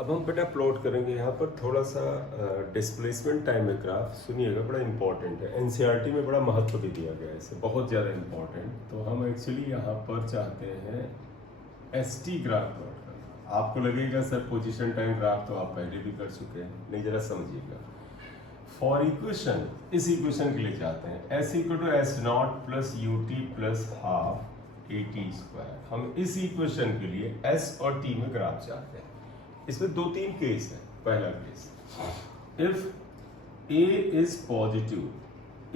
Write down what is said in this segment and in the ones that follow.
अब हम बेटा प्लॉट करेंगे यहाँ पर थोड़ा सा डिस्प्लेसमेंट टाइम में ग्राफ। सुनिएगा, बड़ा इंपॉर्टेंट है, एनसीईआरटी में बड़ा महत्व भी दिया गया है इसे, बहुत ज़्यादा इंपॉर्टेंट। तो हम एक्चुअली यहाँ पर चाहते हैं एसटी ग्राफ प्लॉट करना। आपको लगेगा सर पोजीशन टाइम ग्राफ तो आप पहले भी कर चुके हैं, नहीं, जरा समझिएगा। फॉर इक्वेशन, इस इक्वेशन के लिए चाहते हैं s equal to s naught plus u t plus half a t square. हम इस इक्वेशन के लिए एस और टी में ग्राफ चाहते हैं। इसमें दो तीन केस है। पहला case, if A is positive,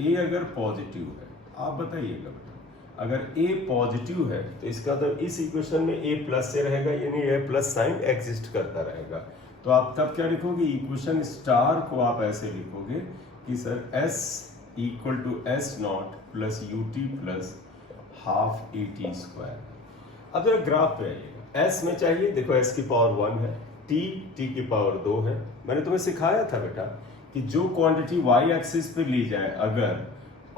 A अगर पॉजिटिव है, आप बताइएगा बेटा, अगर ए पॉजिटिव है तो इसका मतलब इस इक्वेशन में ए प्लस से रहेगा, यानी ए प्लस साइन एग्जिस्ट करता रहेगा। तो आप तब क्या लिखोगे, इक्वेशन स्टार को आप ऐसे लिखोगे कि sir s equal to s naught plus u t plus half a t square. अब जरा ग्राफ पे आइएगा। एस में चाहिए, देखो एस की पावर 1 है, टी की पावर 2 है। मैंने तुम्हें सिखाया था बेटा कि जो क्वांटिटी वाई एक्सिस पे ली जाए अगर,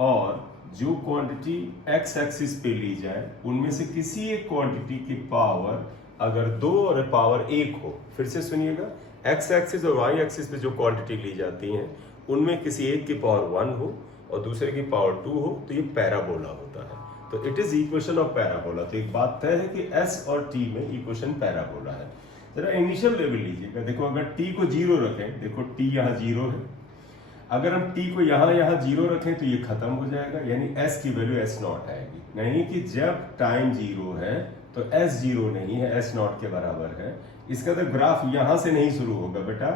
और जो क्वांटिटी एक्स एक्सिस पे ली जाए, उनमें से किसी एक क्वांटिटी की पावर अगर 2 और पावर 1 हो, फिर से सुनिएगा, एक्स एक्सिस और वाई एक्सिस पे जो क्वांटिटी ली जाती हैं उनमें किसी एक की पावर 1 हो और दूसरे की पावर 2 हो, तो ये पैराबोला होता है। तो it is equation of parabola. तो एक बात तय है कि एस और टी में इक्वेशन पैराबोला है। जरा इनिशियल लेवल लीजिएगा। देखो अगर टी को 0 रखें, देखो टी यहाँ 0 है, अगर हम टी को यहाँ 0 रखें तो ये खत्म हो जाएगा, यानी एस की वैल्यू एस नॉट आएगी। नहीं कि जब टाइम 0 है तो एस 0 नहीं है, एस नॉट के बराबर है। इसका तो ग्राफ यहां से नहीं शुरू होगा बेटा,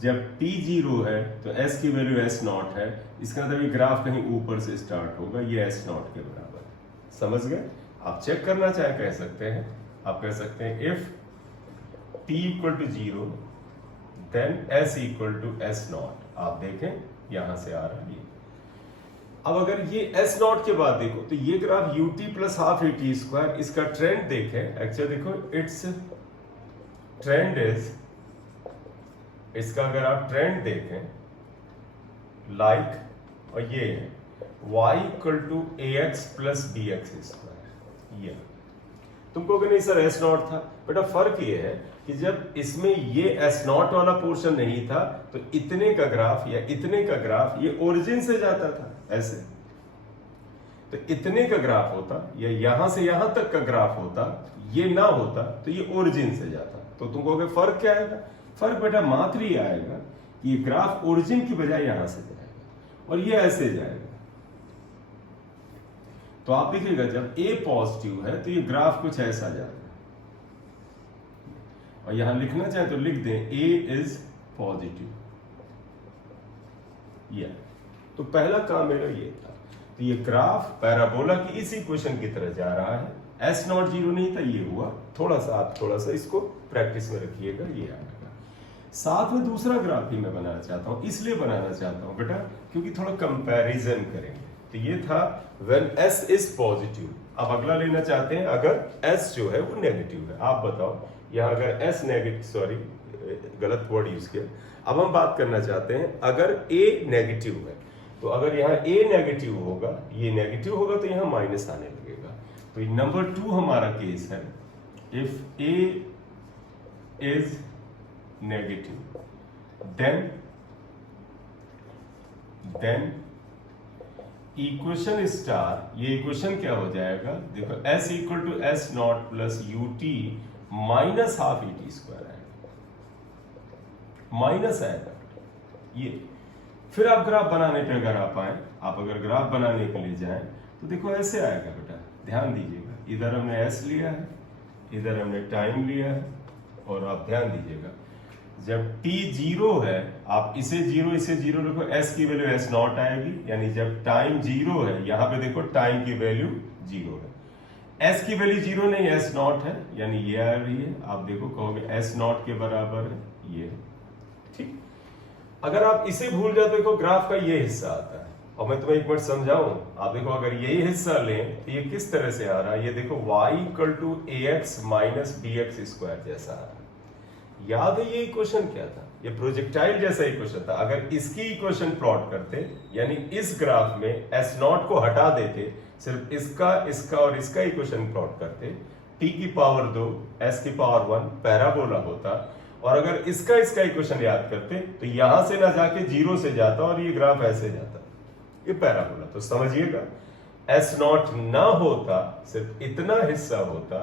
जब टी 0 है तो एस की वैल्यू एस नॉट है, इसका मतलब ये ग्राफ कहीं ऊपर से स्टार्ट होगा, ये एस नॉट के बराबर है। समझ गए? आप चेक करना चाहे कह सकते हैं, आप कह सकते हैं if t equal to 0 then s equal to s naught. आप देखें यहां से आ रहा है। अब अगर ये s नॉट के बाद देखो तो ये graph ut plus half a t square, इसका ट्रेंड देखें। एक्चुअली देखो इट्स ट्रेंड इज, इसका अगर आप ट्रेंड देखें लाइक, और ये है y equal to a x plus b x square. ये तुमको नहीं सर एस नॉट था, बेटा फर्क ये है कि जब इसमें ये एस नॉट वाला पोर्शन नहीं था तो इतने का ग्राफ या इतने का ग्राफ ये ओरिजिन से जाता था ऐसे, तो इतने का ग्राफ होता या यहां से यहां तक का ग्राफ होता, ये ना होता तो ये ओरिजिन से जाता। तो तुमको अगर फर्क क्या आएगा, फर्क बेटा मात्र ये आएगा कि ये ग्राफ ओरिजिन की बजाय यहां से जाएगा और ये ऐसे जाएगा। तो आप देखिएगा जब ए पॉजिटिव है तो ये ग्राफ कुछ ऐसा जाएगा, और यहां लिखना चाहे तो लिख दें ए इज पॉजिटिव। ये तो पहला काम मेरा ये था। तो ये ग्राफ पैराबोला की इस इक्वेशन की तरह जा रहा है। एस नॉट 0 नहीं था, ये हुआ। थोड़ा सा आप थोड़ा सा इसको प्रैक्टिस में रखिएगा, ये आएगा। साथ में दूसरा ग्राफ भी मैं बनाना चाहता हूं, इसलिए बनाना चाहता हूं बेटा क्योंकि थोड़ा कंपैरिजन करेंगे। तो ये था व्हेन s इज पॉजिटिव। अब अगला लेना चाहते हैं अगर s जो है वो नेगेटिव है। आप बताओ यहाँ अगर s नेगेटिव, सॉरी गलत वर्ड यूज किया। अब हम बात करना चाहते हैं अगर a नेगेटिव है, तो अगर यहाँ a नेगेटिव होगा, ये नेगेटिव होगा तो यहाँ माइनस आने लगेगा। तो नंबर 2 हमारा केस है, if a is negative then equation star, ये इक्वेशन क्या हो जाएगा, देखो s equal to s naught plus u t minus half a t square आएगा, माइनस आएगा ये। फिर आप ग्राफ बनाने पे अगर आप आए, आप अगर ग्राफ बनाने के लिए जाएं तो देखो ऐसे आएगा बेटा, ध्यान दीजिएगा। इधर हमने s लिया है, इधर हमने टाइम लिया है, और आप ध्यान दीजिएगा जब t 0 है आप इसे 0 इसे 0 रखो, s की वैल्यू s नॉट आएगी, यानी जब टाइम 0 है, यहां पे देखो टाइम की वैल्यू 0 है, s की वैल्यू 0 नहीं s नॉट है, यानी ये आ रही है। आप देखो कहोगे s नॉट के बराबर है ये, ठीक। अगर आप इसे भूल जाओ तो देखो ग्राफ का ये हिस्सा आता है, और मैं तुम्हें एक बार समझाऊं। आप देखो अगर यही हिस्सा लें तो ये किस तरह से आ रहा है, ये देखो y equal to a x minus b x square जैसा आ रहा है। याद है ये इक्वेशन क्या था, ये प्रोजेक्टाइल जैसा इक्वेशन था। अगर इसकी इक्वेशन प्लॉट करते, यानी इस ग्राफ में एस नॉट को हटा देते, सिर्फ इसका इसका और इसका इक्वेशन प्लॉट करते, t की पावर 2 s की पावर 1 पैराबोला होता, और अगर इसका इक्वेशन याद करते तो यहां से ना जाके 0 से जाता और ये ग्राफ ऐसे जाता, ये पैराबोला। तो समझिएगा S0 ना होता, सिर्फ इतना हिस्सा होता,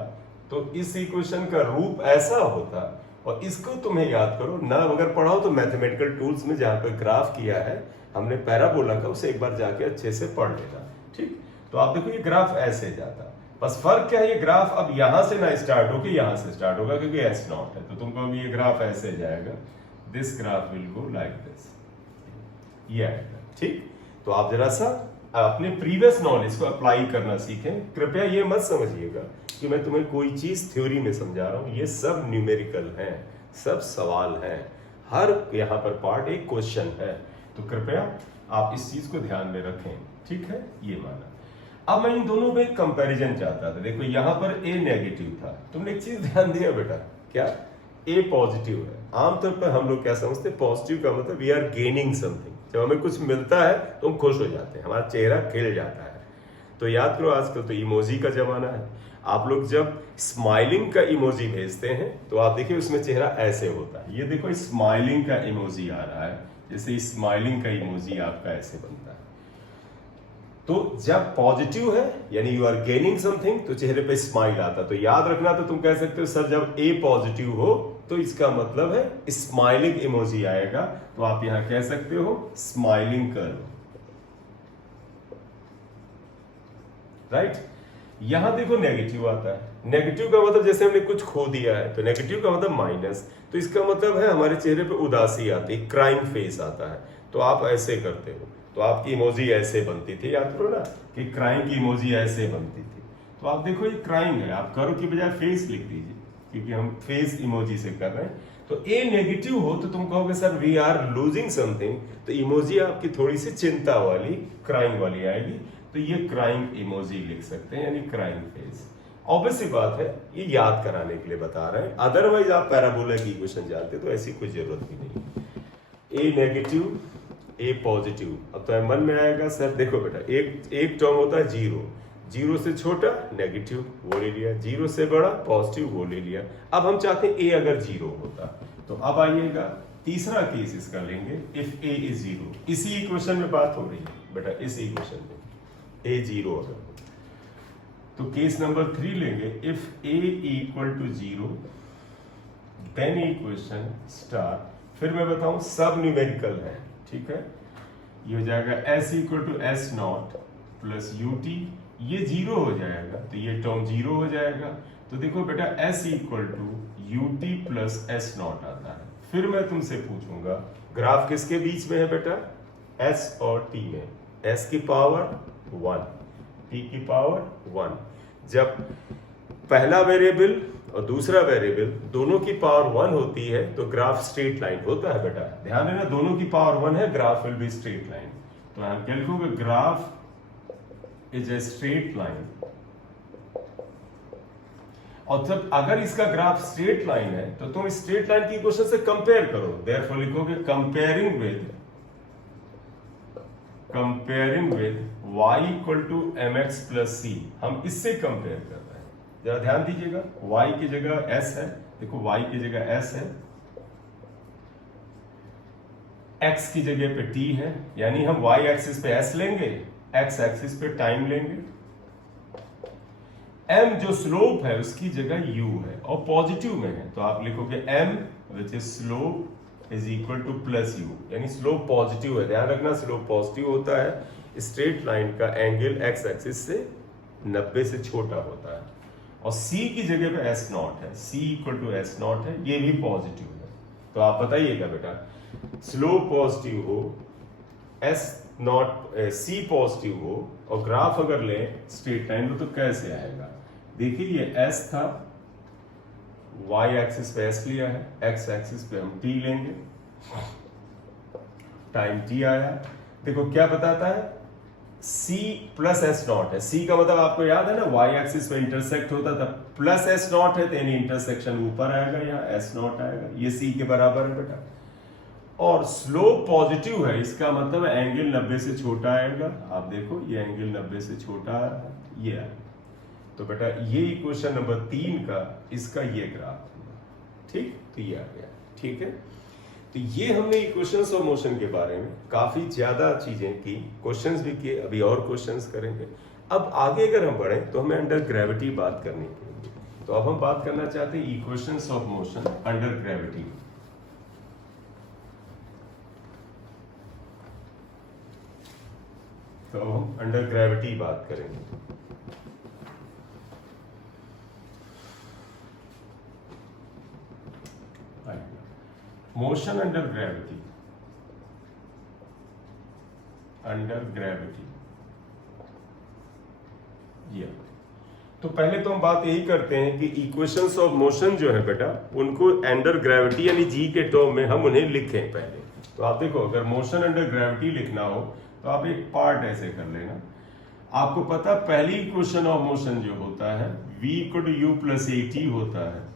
तो इस इक्वेशन का रूप ऐसा होता। और इसको तुम्हें याद करो ना, अगर पढ़ाओ तो मैथमेटिकल टूल्स में जहां पर ग्राफ किया है हमने पैराबोला का, उसे एक बार जाके अच्छे से पढ़ लेना, ठीक। तो आप देखो ये ग्राफ ऐसे जाता, बस फर्क क्या है, ये ग्राफ अब यहां से ना स्टार्ट होकर यहां से स्टार्ट होगा, क्योंकि S0 है। तो तुमको अभी ये ग्राफ ऐसे जाएगा, this graph will go like this, ये आएगा, ठीक। तो आप जरा सा अपने प्रीवियस नॉलेज को अप्लाई करना सीखें। कृपया ये मत समझिएगा कि मैं तुम्हें कोई चीज थ्योरी में समझा रहा हूं, ये सब न्यूमेरिकल हैं, सब सवाल हैं, हर यहाँ पर पार्ट एक क्वेश्चन है। तो कृपया आप इस चीज को ध्यान में रखें, ठीक है, ये माना। अब मैं इन दोनों में एक कंपैरिजन चाहता था। देखो यहाँ पर A नेगेटिव था, तुमने एक चीज ध्यान दिया बेटा, क्या A पॉजिटिव है। आमतौर पर हम लोग क्या समझते हैं, पॉजिटिव का मतलब वी आर गेनिंग समथिंग, जब हमें कुछ मिलता है तो हम खुश हो जाते हैं, हमारा चेहरा खिल जाता है। तो याद करो आजकल तो इमोजी का जमाना है, आप लोग जब स्माइलिंग का इमोजी भेजते हैं तो आप देखिए उसमें चेहरा ऐसे होता है। ये देखो स्माइलिंग का इमोजी आ रहा है, जैसे स्माइलिंग का इमोजी आपका ऐसे बनता है। तो जब पॉजिटिव है यानी यू आर गेनिंग समथिंग, तो चेहरे पे स्माइल आता। तो याद रखना, तो तुम कह सकते हो सर जब A पॉजिटिव हो तो इसका मतलब है स्माइलिंग इमोजी आएगा। तो आप यहां कह सकते हो स्माइलिंग कर्व, राइट। यहां देखो नेगेटिव आता है, नेगेटिव का मतलब जैसे हमने कुछ खो दिया है, तो नेगेटिव का मतलब माइनस, तो इसका मतलब है हमारे चेहरे पे उदासी आती है, क्राइंग फेस आता है। तो आप ऐसे करते हो, तो आपकी इमोजी ऐसे बनती थी, याद करो ना कि क्राइंग की इमोजी ऐसे बनती थी। तो आप देखो ये क्राइंग है, आप करो की बजाय फेस लिख दीजिए, क्योंकि हम फेस इमोजी से कर रहे हैं। तो A नेगेटिव हो तो तुम कहोगे sir we are losing something, तो इमोजी आपकी थोड़ी सी चिंता वाली, क्राइंग वाली आएगी। तो ये क्राइंग इमोजी लिख सकते हैं, यानी क्राइंग फेस। ऑब्वियस सी बात है, ये याद कराने के लिए बता रहे हैं, अदरवाइज आप पैराबोला की इक्वेशन जानते तो ऐसी कोई जरूरत भी नहीं। A नेगेटिव A पॉजिटिव, अब तो मन में आएगा सर देखो बेटा एक टर्म होता है 0, 0 से छोटा नेगेटिव वो ले लिया, 0 से बड़ा पॉजिटिव वो ले लिया। अब हम चाहते हैं A अगर 0 होता, तो अब आइएगा तीसरा केस इसका लेंगे, इफ A इज 0। इसी इक्वेशन में बात हो रही है बेटा, इसी इक्वेशन में A 0 अगर, तो केस नंबर 3 लेंगे, if A equal to 0 then equation star, फिर मैं बताऊं सब न्यूमेरिकल है, ठीक है। ये हो जाएगा S equal to S0 plus UT, ये 0 हो जाएगा तो ये टर्म 0 हो जाएगा। तो देखो बेटा S equal to UT plus S0 आता है। फिर मैं तुमसे पूछूंगा ग्राफ किसके बीच में है बेटा, S और T में, S की पावर 1 T की पावर 1। जब पहला वेरिएबल और दूसरा वेरिएबल दोनों की पावर 1 होती है तो ग्राफ स्ट्रेट लाइन होता है बेटा, ध्यान देना, दोनों की पावर 1 है, graph will be straight line. तो हम क्या लिखोगे, graph is a straight line. और जब अगर इसका ग्राफ स्ट्रेट लाइन है तो तुम स्ट्रेट लाइन की इक्वेशन से कंपेयर करो, देयरफॉर लिखोगे comparing with y equal to mx plus c। हम इससे कंपेयर कर रहे हैं, जरा ध्यान दीजिएगा, y की जगह s है, देखो y की जगह s है, x की जगह पे t है, यानी हम y एक्सिस पे s लेंगे, x एक्सिस पे टाइम लेंगे, m जो स्लोप है उसकी जगह u है और पॉजिटिव में है, तो आप लिखोगे m which is slope is equal two plus you, यानी स्लोप पॉजिटिव है। ध्यान रखना स्लोप पॉजिटिव होता है, स्ट्रेट लाइन का एंगल एक्स एक्सिस से 90 से छोटा होता है। और c की जगह पे S0 है, c इक्वल टू S0 है, ये भी पॉजिटिव है। तो आप बताइएगा बेटा, स्लोप पॉजिटिव हो, C पॉजिटिव हो और ग्राफ अगर लें स्ट्रेट लाइन में तो कैसे आएगा। देखिए ये S था, y एक्सिस पे S लिया है, x एक्सिस पे हम t लेंगे, टाइम t आया। देखो क्या बताता है, c प्लस S0 है, c का मतलब आपको याद है ना, y एक्सिस पे इंटरसेक्ट होता था, प्लस S0 है तो यानी इंटरसेक्शन ऊपर आएगा, यहाँ S0 आएगा, ये c के बराबर है बेटा। और स्लोप पॉजिटिव है, इसका मतलब एंगल 90 से छोटा आएगा। आप देखो ये एंगल 90 से छोटा आ रहा है, ये आएगा। तो बेटा ये इक्वेशन नंबर 3 का इसका ये ग्राफ, ठीक, तो ये आ गया। ठीक है, तो ये हमने इक्वेशंस ऑफ मोशन के बारे में काफी ज्यादा चीजें की, क्वेश्चंस भी किए, अभी और क्वेश्चंस करेंगे। अब आगे अगर हम बढ़े तो हमें अंडर ग्रेविटी बात करनी पड़ेगी। तो अब हम बात करना चाहते हैं equations of motion under gravity. तो अब हम अंडर ग्रेविटी बात करेंगे। Motion under gravity, under gravity, ये तो पहले तो हम बात यही करते हैं कि इक्वेशंस ऑफ मोशन जो है बेटा, उनको अंडर ग्रेविटी यानी जी के टर्म में हम उन्हें लिखें पहले। तो आप देखो, अगर मोशन अंडर ग्रेविटी लिखना हो तो आप एक पार्ट ऐसे कर लेना। आपको पता पहली इक्वेशन ऑफ मोशन जो होता है v equal to u plus a t होता है।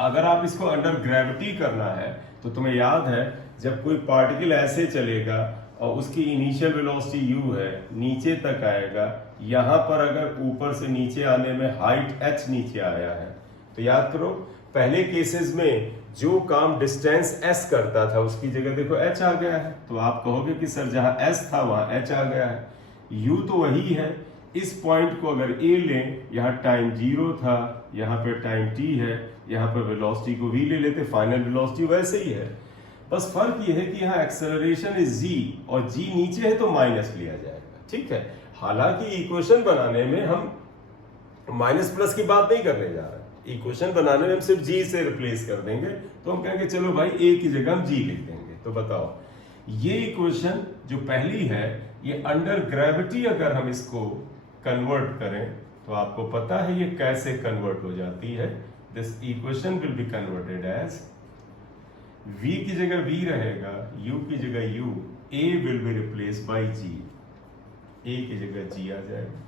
अगर आप इसको अंडर ग्रेविटी करना है तो तुम्हें याद है, जब कोई पार्टिकल ऐसे चलेगा और उसकी इनिशियल वेलोसिटी u है, नीचे तक आएगा, यहां पर अगर ऊपर से नीचे आने में हाइट h नीचे आया है, तो याद करो पहले केसेस में जो काम डिस्टेंस s करता था उसकी जगह देखो h आ गया है। तो आप कहोगे कि सर जहां s था वहां h आ गया है, u तो वही है। इस पॉइंट को अगर a लें, यहाँ टाइम 0 था, यहाँ पे टाइम t है, यहाँ पर वेलोसिटी को v ले लेते, फाइनल वेलोसिटी वैसे ही है। बस फर्क ये है कि यहाँ एक्सेलरेशन इज g और g नीचे है तो माइनस लिया जाएगा, ठीक है। हालांकि इक्वेशन बनाने में हम माइनस प्लस की बात नहीं करने जा रहे, इक्वेशन बनाने में हम सिर्फ g से रिप्लेस कर देंगे। तो हम कहेंगे चलो भाई a की जगह हम g लिख देंगे। तो बताओ, ये इक्वेशन जो पहली है, ये अंडर ग्रेविटी अगर हम इसको कन्वर्ट करें तो आपको पता है ये कैसे कन्वर्ट हो जाती है। This equation will be converted as v की जगह v रहेगा, u की जगह u, a will be replace by g, a की जगह g आ जाएगा।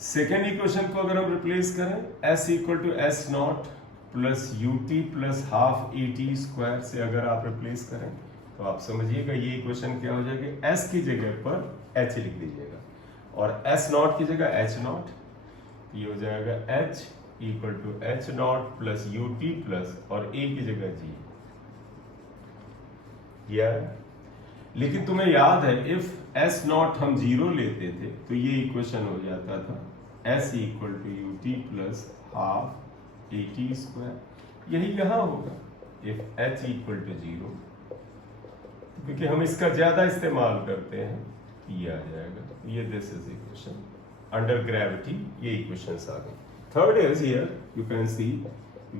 सेकेंड इक्वेशन को अगर हम रिप्लेस करें, s equal to s naught plus u t plus half a t square से अगर आप रिप्लेस करें तो आप समझिएगा ये इक्वेशन क्या हो जाएगी, s की जगह पर h लिख दीजिएगा और s नॉट की जगह h नॉट, ये हो जाएगा h equal to h naught plus u t plus और a की जगह g। लेकिन तुम्हें याद है इफ s नॉट हम 0 लेते थे तो ये इक्वेशन हो जाता था s equal to u t plus half a t square. यही यहां होगा इफ h इक्वल टू 0, क्योंकि हम इसका ज्यादा इस्तेमाल करते हैं, ये आ जाएगा। ये this is equation under gravity, ये इक्वेशंस आ गई। Third is here you can see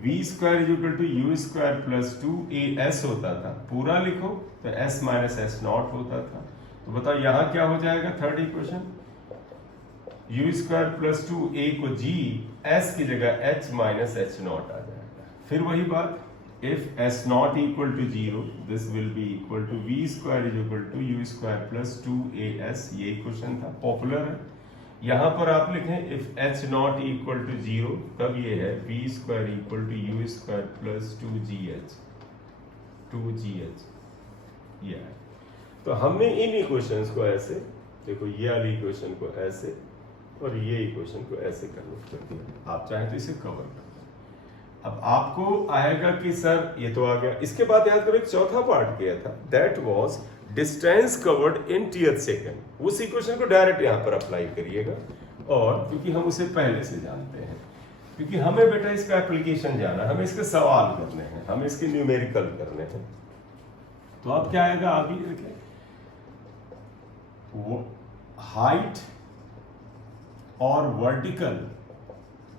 v square is equal to u square plus 2as होता था, पूरा लिखो तो s माइनस एस नॉट होता था। तो बताओ यहां क्या हो जाएगा, third equation u square plus 2a को g, s की जगह h माइनस एच नॉट आ जाएगा। फिर वही बात, if s not equal to 0, this will be equal to v square is equal to u square plus 2as। ये equation था, popular है। यहां पर आप लिखें if h not equal to 0, तब ये है v square equal to u square plus 2gh, 2gh ये है। तो हमने इन इक्वेशंस को ऐसे, देखो ये वाली इक्वेशन को ऐसे और ये इक्वेशन को ऐसे कन्वर्ट कर दिया। आप चाहें तो इसे कवर कर। अब आपको आएगा कि सर ये तो आ गया, इसके बाद याद करो एक चौथा पार्ट किया था, that was distance covered in teeth second. उस इक्वेशन को डायरेक्ट यहां पर अप्लाई करिएगा, और क्योंकि हम उसे पहले से जानते हैं, क्योंकि हमें बेटा इसका एप्लीकेशन जाना है, हमें इसके सवाल करने हैं, हमें इसके न्यूमेरिकल करने हैं। तो अब क्या आएगा, आप ही देखें, हाइट और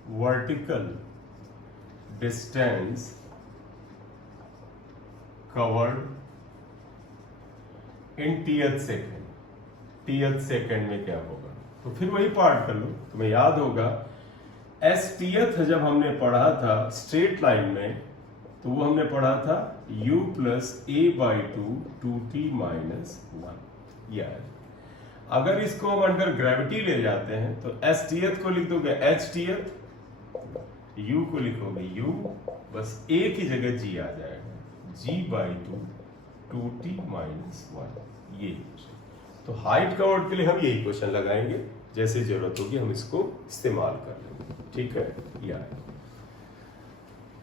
vertical distance covered in teeth second. Teeth second में क्या होगा, तो फिर वही पार्ट कर लो। तुम्हें याद होगा एस टीथ जब हमने पढ़ा था स्ट्रेट लाइन में, तो वो हमने पढ़ा था u plus A by two T minus 1। यह अगर इसको हम अंडर ग्रेविटी ले जाते हैं तो एस टीथ को लिख दोगे एच टीथ, u को लिखोगे u, बस a की जगह g आ जाएगा, g by two T minus 1। ये तो हाइट कवर्ड के लिए हम ये इक्वेशन लगाएंगे, जैसे जरूरत होगी हम इसको इस्तेमाल कर लेंगे, ठीक है।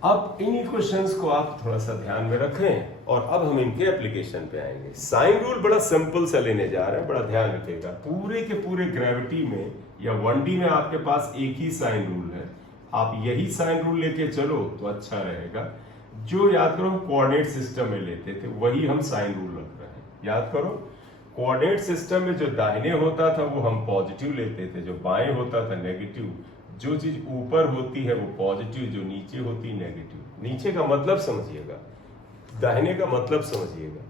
अब इन क्वेश्चंस को आप थोड़ा सा ध्यान में रखें और अब हम इनके एप्लीकेशन पे आएंगे। साइन रूल बड़ा सिंपल सा लेने जा रहे हैं, बड़ा ध्यान रखिएगा। पूरे के पूरे ग्रेविटी में या 1D में आपके पास एक ही साइन रूल है, आप यही साइन रूल लेके चलो तो अच्छा रहेगा। जो याद करो कोऑर्डिनेट सिस्टम में लेते थे वही हम साइन रूल रख रहे हैं। याद करो कोऑर्डिनेट सिस्टम में जो दाहिने होता था वो हम पॉजिटिव लेते थे, जो बाएं होता था नेगेटिव। जो चीज ऊपर होती है वो पॉजिटिव, जो नीचे होती है नेगेटिव। नीचे का मतलब समझिएगा, दाहिने का मतलब समझिएगा।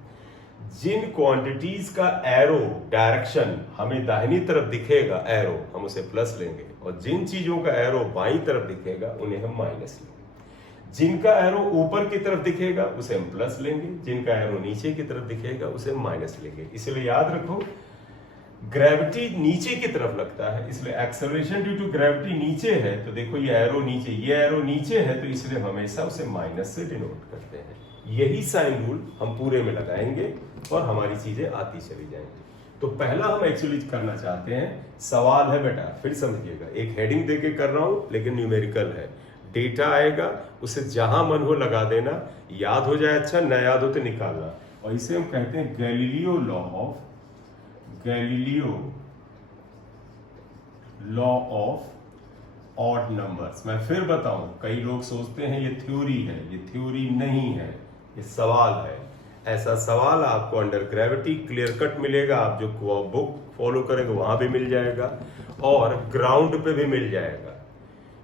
जिन क्वांटिटीज का एरो डायरेक्शन हमें दाहिनी तरफ दिखेगा एरो, हम उसे प्लस लेंगे, और जिन चीजों का एरो बाईं तरफ दिखेगा उन्हें हम माइनस लेंगे। जिनका एरो ऊपर की तरफ दिखेगा उसे हम प्लस लेंगे, जिनका एरो नीचे की तरफ दिखेगा उसे हम माइनस लेंगे। इसलिए याद रखो ग्रेविटी नीचे की तरफ लगता है, इसलिए एक्सेलरेशन ड्यू टू ग्रेविटी नीचे है, तो देखो ये एरो नीचे, ये एरो नीचे है, तो इसलिए हमेशा उसे माइनस से डिनोट करते हैं। यही साइन रूल हम पूरे में लगाएंगे और हमारी चीजें आती चली जाएंगी। तो पहला हम एक्चुअली करना चाहते हैं, सवाल है बेटा, फिर समझिएगा, एक हेडिंग देके कर रहा हूं लेकिन न्यूमेरिकल है। डेटा आएगा उसे जहां मन हो लगा देना, याद हो जाए अच्छा, न याद हो तो निकालना। और इसे हम कहते हैं Galileo law of odd numbers. मैं फिर बताऊं, कई लोग सोचते हैं ये थ्योरी है, ये थ्योरी नहीं है, ये सवाल है। ऐसा सवाल आपको अंडर ग्रेविटी क्लियर कट मिलेगा, आप जो बुक फॉलो करेंगे वहां भी मिल जाएगा और ग्राउंड पे भी मिल जाएगा।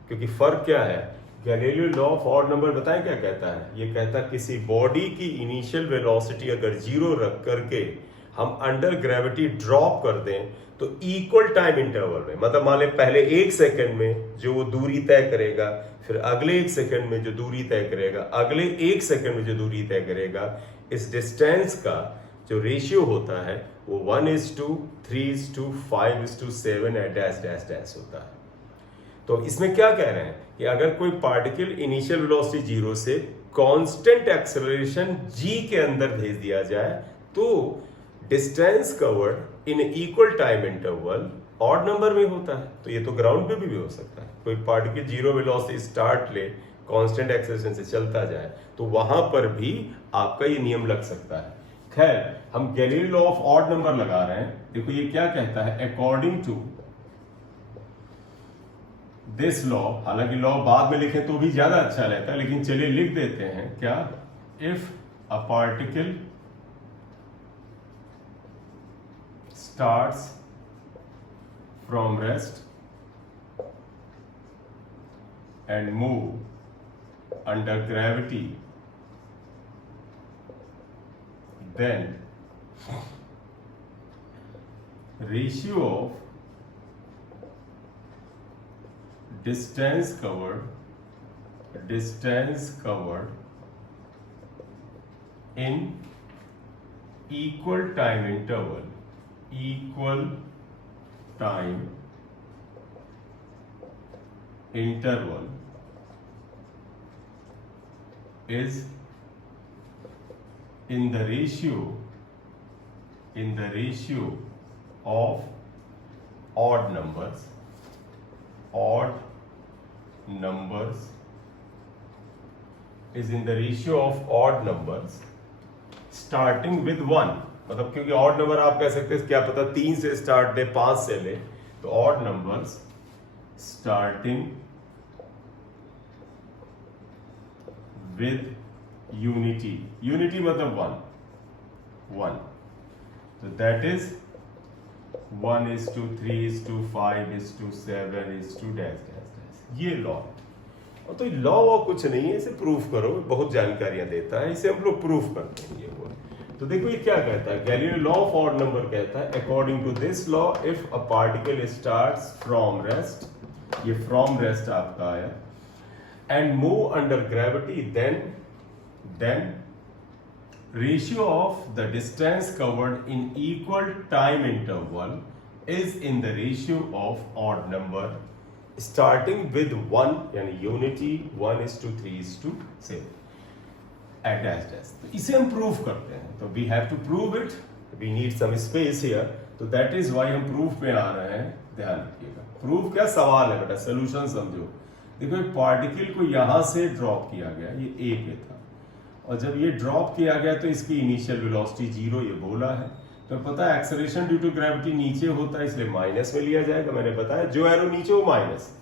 क्योंकि फर्क क्या है, Galileo law of odd number बताएं क्या कहता है? ये कहता है किसी बॉडी की इनिशियल वेलोसिटी अगर 0 रख करके हम अंडर ग्रेविटी ड्रॉप कर दें तो इक्वल टाइम इंटरवल में, मतलब मान लें पहले 1 सेकंड में जो वो दूरी तय करेगा, फिर अगले 1 सेकंड में जो दूरी तय करेगा, अगले 1 सेकंड में जो दूरी तय करेगा, इस डिस्टेंस का जो रेशियो होता है वो 1:3:5:7 डैश डैश डैश होता है। तो इसमें क्या कह रहे हैं कि अगर कोई पार्टिकल इनिशियल वेलोसिटी 0 से कांस्टेंट एक्सेलरेशन g के अंदर भेज दिया जाए तो distance covered in equal time interval odd number में होता है। तो ये तो ग्राउंड पे भी हो सकता है, कोई पार्टिकल 0 वेलोसिटी स्टार्ट ले, कांस्टेंट एक्सेलरेशन से चलता जाए, तो वहां पर भी आपका ये नियम लग सकता है। खैर, हम Galileo law of odd number लगा रहे हैं। देखो ये क्या कहता है, अकॉर्डिंग टू दिस लॉ, हालांकि लॉ बाद में लिखें तो भी ज्यादा अच्छा रहता है, लेकिन चलिए लिख देते हैं क्या, if a particle starts from rest and move under gravity, then ratio of distance covered in equal time interval is in the ratio of odd numbers is in the ratio of odd numbers starting with 1। मतलब क्योंकि odd number आप कह सकते हैं, क्या पता 3 से start ले, 5 से ले, तो odd numbers starting with unity मतलब 1, तो that is 1:3:5:7 dash dash dash, ये लॉ। और तो लॉ कुछ नहीं है, इसे प्रूफ करो, बहुत जानकारियां देता है, इसे हम लोग प्रूफ करते हैं। ये वो तो देखो ये क्या कहता है, Galileo law of odd number कहता है according to this law if a particle starts from rest, ये फ्रॉम रेस्ट आपका आया, and move under gravity, then ratio of the distance covered in equal time interval is in the ratio of odd number starting with 1 यानी unity 1:3:7 at dash dash। तो इसे हम prove करते हैं, तो we have to prove it, we need some space here, तो that is why हम proof में आ रहे हैं। ध्यान रखिएगा, प्रूफ क्या, सवाल है बेटा, सोल्यूशन समझो। देखो एक पार्टिकल को यहां से ड्रॉप किया गया, ये ए पे था, और जब ये ड्रॉप किया गया तो इसकी इनिशियल वेलोसिटी 0 ये बोला है, तो पता है एक्सेलरेशन ड्यू टू ग्रेविटी नीचे होता है इसलिए माइनस में लिया जाएगा, मैंने बताया जो एरो नीचे वो माइनस।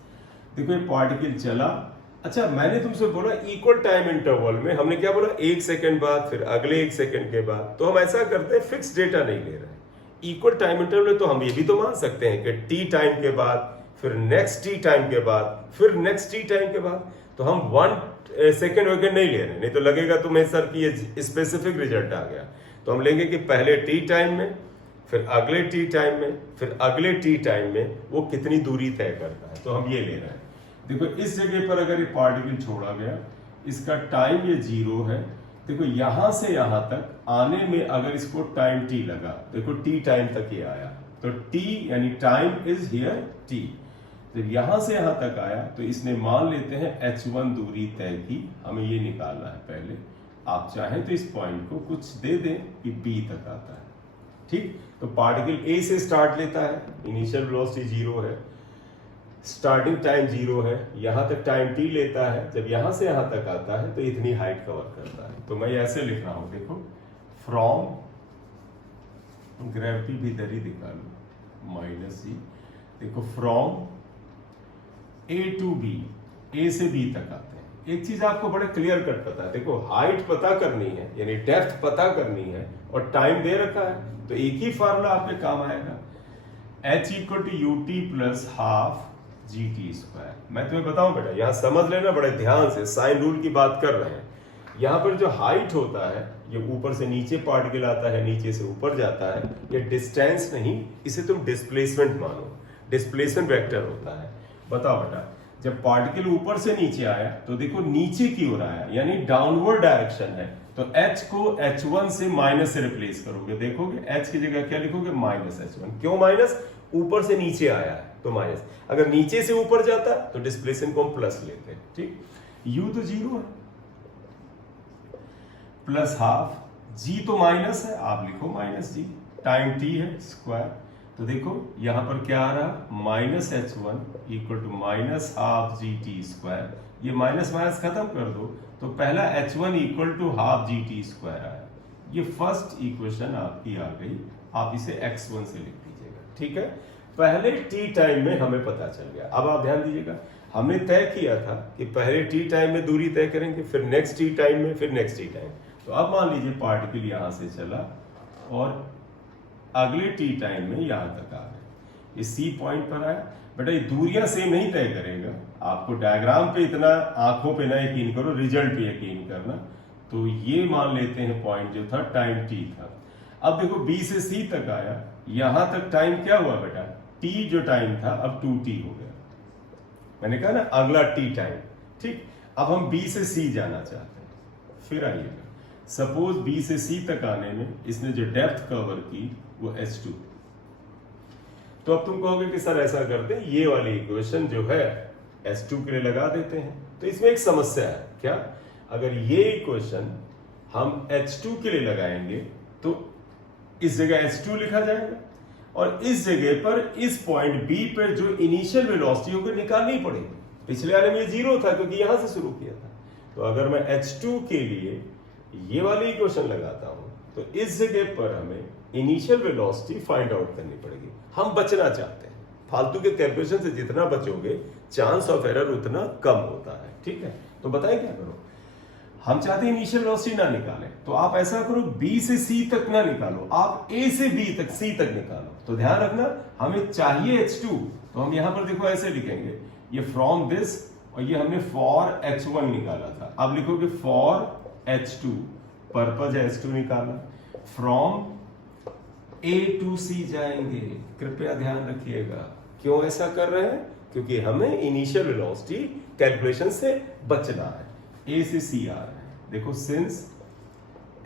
देखो ये पार्टिकल चला, अच्छा मैंने तुमसे बोला इक्वल टाइम इंटरवल में, हमने क्या बोला 1 सेकंड बाद, फिर अगले 1 सेकंड के बाद, तो हम ऐसा करते हैं फिक्स डेटा नहीं ले रहे हैं, इक्वल टाइम इंटरवल तो हम ये भी तो मान सकते हैं कि टी टाइम के बाद, फिर नेक्स्ट टी टाइम के बाद, फिर नेक्स्ट टी टाइम के बाद, तो हम 1 सेकंड वगैरह नहीं ले रहे, नहीं तो लगेगा तुम्हें सर कि ये स्पेसिफिक रिजल्ट आ गया। तो हम लेंगे कि पहले टी टाइम में, फिर अगले टी टाइम में, फिर अगले टी टाइम में वो कितनी दूरी तय करता है, तो हम ये ले रहे हैं। देखो इस जगह पर अगर ये पार्टिकल छोड़ा गया, इसका टाइम ये 0 है, देखो यहां से यहां तक आने में अगर इसको टाइम टी लगा, देखो टी टाइम तक ये आया, तो टी यानी टाइम इज हियर टी, जब यहां से यहां तक आया तो इसने मान लेते हैं h1 दूरी तय की, हमें ये निकालना है पहले। आप चाहें तो इस पॉइंट को कुछ दे दें कि b तक आता है, ठीक। तो पार्टिकल a से स्टार्ट लेता है, इनिशियल वेलोसिटी 0 है, स्टार्टिंग टाइम 0 है, यहां तक टाइम t लेता है, जब यहां से यहां तक आता है तो इतनी हाइट कवर करता है। तो मैं ऐसे लिख रहा हूं, देखो फ्रॉम, ग्रेविटी भी इधर ही दिखा लो, माइनस c, देखो from a to b, a से b तक आते हैं। एक चीज आपको बड़े क्लियर कट पता है, देखो हाइट पता करनी है यानी डेप्थ पता करनी है और टाइम दे रखा है, तो एक ही फार्मूला आपके काम आएगा, h equal to u t plus half g t square. मैं तुम्हें बताऊं बेटा, यहां समझ लेना बड़े ध्यान से, साइन रूल की बात कर रहे हैं। यहाँ पर जो हाइट होता है, ये ऊपर से नीचे पार्टिकल आता है, नीचे से ऊपर जाता है, ये डिस्टेंस नहीं, इसे तुम डिस्प्लेसमेंट मानो, डिस्प्लेसमेंट वेक्टर होता है। बताओ बेटा, जब पार्टिकल ऊपर से नीचे आया तो देखो नीचे की ओर आया यानी डाउनवर्ड डायरेक्शन है, तो h को h1 से माइनस से रिप्लेस करोगे, देखोगे h की जगह क्या लिखोगे माइनस h1। क्यों माइनस? ऊपर से नीचे आया है तो माइनस, अगर नीचे से ऊपर जाता तो डिस्प्लेसमेंट को हम प्लस लेते हैं, ठीक। u तो 0 है, प्लस हाफ, g तो माइनस है, आप लिखो माइनस g, टाइम t है स्क्वायर, तो देखो यहां पर क्या आ रहा, minus h1 equal to minus half g t square, ये माइनस माइनस खत्म कर दो तो पहला h1 equal to half g t square आया। ये फर्स्ट इक्वेशन आपकी आ गई, आप इसे x1 से लिख दीजिएगा, ठीक है। पहले t टाइम में हमें पता चल गया। अब आप ध्यान दीजिएगा, हमने तय किया था कि पहले t टाइम में दूरी तय करेंगे, फिर नेक्स्ट t टाइम में, फिर नेक्स्ट t टाइम। तो अब मान लीजिए पार्टिकल यहां से चला और अगले टी टाइम में यहां तक आ गए, ये सी पॉइंट पर आया। बेटा ये दूरियां सेम नहीं तय करेगा, आपको डायग्राम पे इतना आंखों पे ना यकीन करो, रिजल्ट पे यकीन करना। तो ये मान लेते हैं पॉइंट जो था टाइम टी था। अब देखो बी से सी तक आया, यहां तक टाइम क्या हुआ बेटा, टी जो टाइम था अब 2t हो गया, मैंने कहा ना अगला टी टाइम, ठीक। अब हम बी से सी जाना चाहते हैं, फिर आइएगा, सपोज बी से सी तक आने में इसने जो डेप्थ कवर की वो h2, तो अब तुम कहोगे कि सर ऐसा करते हैं, ये वाली इक्वेशन जो है h2 के लिए लगा देते हैं। तो इसमें एक समस्या है, क्या, अगर ये इक्वेशन हम h2 के लिए लगाएंगे तो इस जगह h2 लिखा जाएगा और इस जगह पर इस पॉइंट B पर जो इनिशियल वेलोसिटी को निकालनी पड़ेगी। पिछले वाले में 0 था क्योंकि यहां से शुरू किया था, तो अगर मैं h2 के लिए ये वाली इक्वेशन लगाता हूं तो इस जगह पर हमें इनिशियल वेलोसिटी फाइंड आउट करनी पड़ेगी। हम बचना चाहते हैं, फालतू के कैलकुलेशन से जितना बचोगे चांस ऑफ एरर उतना कम होता है, ठीक है। तो बताएं क्या करो, हम चाहते हैं इनिशियल वेलोसिटी ना निकालें, तो आप ऐसा करो B से C तक ना निकालो, आप A से B तक C तक निकालो। तो ध्यान रखना, हमें चाहिए h2, तो हम यहां पर देखो ऐसे लिखेंगे, ये फ्रॉम दिस, और ये हमने फॉर h1 निकाला था, अब लिखोगे फॉर h2, पर्पज h2 निकाला, फ्रॉम A टू C जाएंगे। कृपया ध्यान रखिएगा, क्यों ऐसा कर रहे हैं, क्योंकि हमें इनिशियल वेलोसिटी कैलकुलेशन से बचना है। A से C आ रहा है, देखो since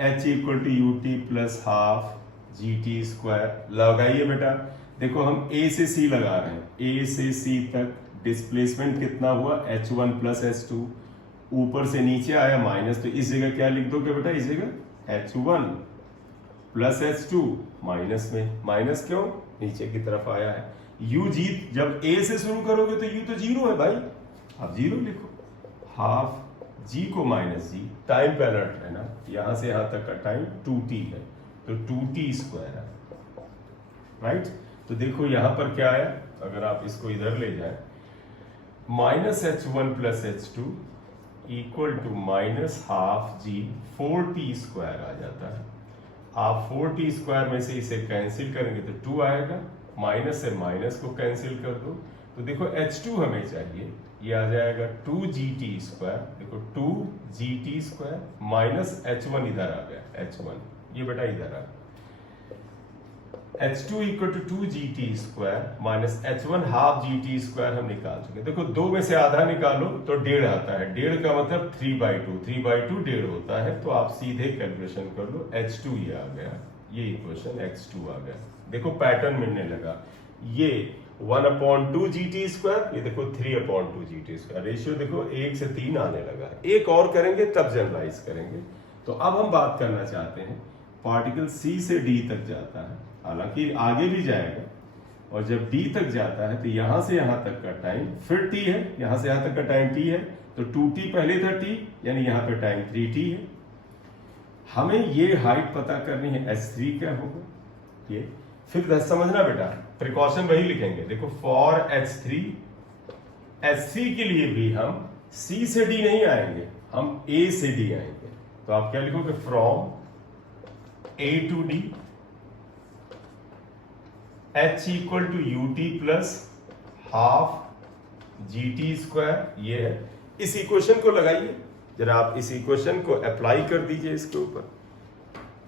h equal to u t plus half g t square, लगाइए बेटा, देखो हम A से C लगा रहे हैं, A से C तक डिस्प्लेसमेंट कितना हुआ h1 प्लस h2, ऊपर से नीचे आया माइनस, तो इस जगह क्या लिख दोगे बेटा, इस जगह h1 प्लस h2 माइनस में, माइनस क्यों, नीचे की तरफ आया है। u जी जब a से शुरू करोगे तो u तो 0 है भाई, आप 0 लिखो, हाफ g को माइनस जी, टाइम पे अलर्ट रहना, यहां से यहां तक का टाइम 2t है तो 2t स्क्वायर है, राइट। तो देखो यहां पर क्या आया, अगर आप इसको इधर ले जाए, minus h1 plus h2 equal to minus half g 4t square आ जाता है। आप 4t स्क्वायर में से इसे कैंसिल करेंगे तो 2 आएगा, माइनस से माइनस को कैंसिल कर दो तो देखो h2 हमें चाहिए, ये आ जाएगा 2gt स्क्वायर, देखो 2gt स्क्वायर माइनस h1 इधर आ गया, h1 ये बेटा इधर आ, h2 equal to 2gt square minus h1 half gt square हम निकाल चुके। देखो 2 में से आधा निकालो तो 1.5 आता है, 1.5 का मतलब 3/2, 3/2 1.5 होता है, तो आप सीधे कैलकुलेशन कर लो, h2 ये आ गया, ये इक्वेशन x2 आ गया। देखो पैटर्न मिलने लगा, ये 1/2 gt स्क्वायर, ये देखो 3/2 gt स्क्वायर, रेशियो देखो 1 से 3 आने लगा। एक और करेंगे तब जनरलाइज करेंगे। तो अब हम बात करना चाहते हैं, पार्टिकल C से D तक जाता है, हालांकि आगे भी जाएगा, और जब D तक जाता है तो यहां से यहां तक का टाइम फिर t है, यहां से यहां तक का टाइम t है, तो 2t पहले था t, यानी यहां पे टाइम 3t है। हमें ये हाइट पता करनी है, h3 क्या होगा ये, फिर समझना बेटा, प्रिकॉशन वही लिखेंगे। देखो फॉर h3 के लिए भी हम C से D नहीं आएंगे, हम A से D आएंगे। तो आप क्या लिखोगे, from A to D h equal to ut plus half gt square, ये है। इस इक्वेशन को लगाइए जरा, आप इस इक्वेशन को अप्लाई कर दीजिए इसके ऊपर,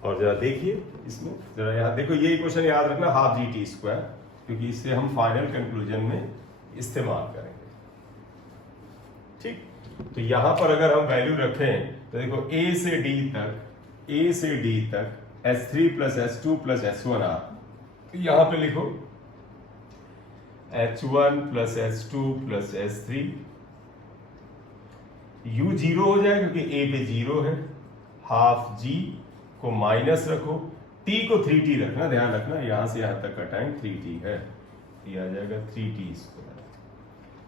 और जरा देखिए इसमें, जरा यहां देखो, ये इक्वेशन याद रखना, हाफ gt स्क्वायर, क्योंकि इससे हम फाइनल कंक्लूजन में इस्तेमाल करेंगे, ठीक। तो यहां पर अगर हम वैल्यू रखें तो देखो a से d तक h3 plus h2 plus h1 आ, यहां पे लिखो h1 plus h2 plus h3, u 0 हो जाएगा क्योंकि a पे 0 है, हाफ g को माइनस रखो, t को 3t रखना, ध्यान रखना यहां से यहां तक का टाइम 3t है, ये आ जाएगा 3t स्क्वायर।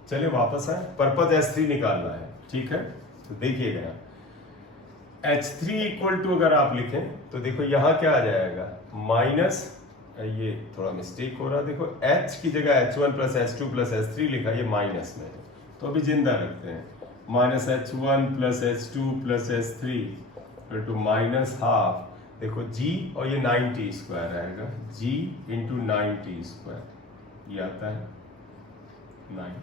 चलिए वापस आए, पर्पज h3 निकालना है, ठीक है। तो देखिएगा h3 इक्वल टू अगर आप लिखें तो देखो यहां क्या आ जाएगा, माइनस, ये थोड़ा मिस्टेक हो रहा है, देखो h की जगह h1 plus h2 plus h3 लिखा, ये माइनस में है, तो अभी जिंदा रखते हैं, minus h1 plus h2 plus h3 to minus half, देखो g और ये 9t स्क्वायर आएगा, g इंटू 9t स्क्वायर, ये आता है 9,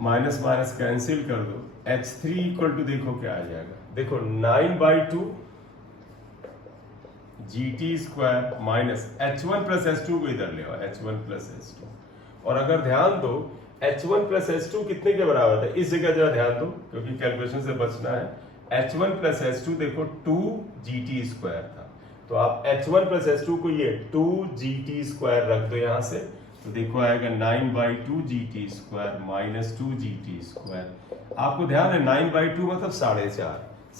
माइनस माइनस कैंसिल कर दो, h3 इक्वल टू देखो क्या आ जाएगा, देखो 9/2 gt square minus h1 plus h2 को इधर ले आओ, h1 प्लस h2, और अगर ध्यान दो h1 प्लस h2 कितने के बराबर था, इस जगह जरा ध्यान दो क्योंकि कैलकुलेशन से बचना है, h1 प्लस h2 देखो 2 gt स्क्वायर था, तो आप h1 प्लस h2 को ये 2 gt स्क्वायर रख दो यहां से, तो देखो आएगा 9/2 gt square minus 2 gt square. आपको ध्यान है 9/2 मतलब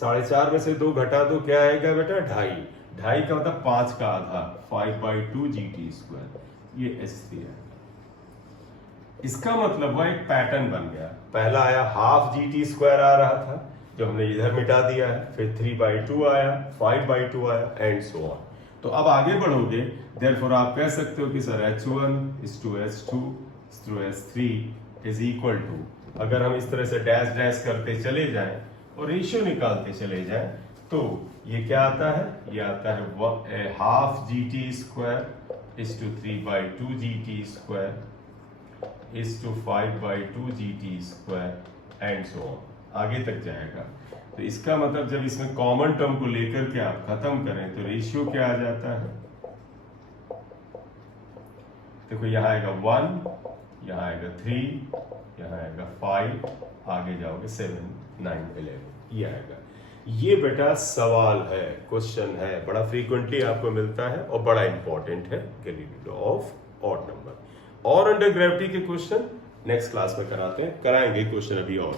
4.5 में से 2 घटा दो, क्या आएगा बेटा, 2.5 का मतलब 5 का आधा, 5/2 gt स्क्वायर, ये h3 है। इसका मतलब वह एक पैटर्न बन गया, पहला आया हाफ gt स्क्वायर आ रहा था जो हमने इधर मिटा दिया है, फिर 3/2 आया, 5/2 आया, एंड सो ऑन। तो अब आगे बढ़ोगे, देयरफॉर आप कह सकते हो कि sir h1 is to h2 is to h3 is equal to, अगर हम इस तरह से डैश डैश करते चले जाएं और रेशियो निकालते चले जाएं तो ये क्या आता है, ये आता है half gt square is to 3/2 gt square is to 5/2 gt square and so on, आगे तक जाएगा। तो इसका मतलब जब इसमें कॉमन टर्म को लेकर के आप खत्म करें तो रेशियो क्या आ जाता है, देखो यहाँ आएगा 1, यहाँ आएगा 3, यहाँ आएगा 5, आगे जाओगे 7, 9, 11, ये आएगा। ये बेटा सवाल है, क्वेश्चन है, बड़ा फ्रीक्वेंटली आपको मिलता है और बड़ा इंपॉर्टेंट है, Galileo law of odd number. और अंडर ग्रेविटी के क्वेश्चन नेक्स्ट क्लास में कराएंगे क्वेश्चन अभी और।